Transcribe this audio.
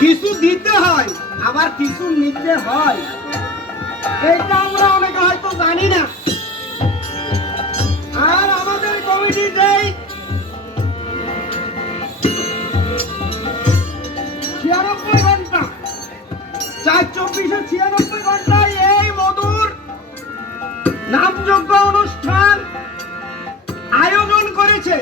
কিছু দিতে হয় আবার কিছু নিতে হয়, এইটা আমরা অনেকে হয়তো জানি না। আর আমাদের কমিটি যেই 96 ঘন্টা 4/24 ঘন্টায় এই মধুর নামযোগ্য অনুষ্ঠান আয়োজন করেছে।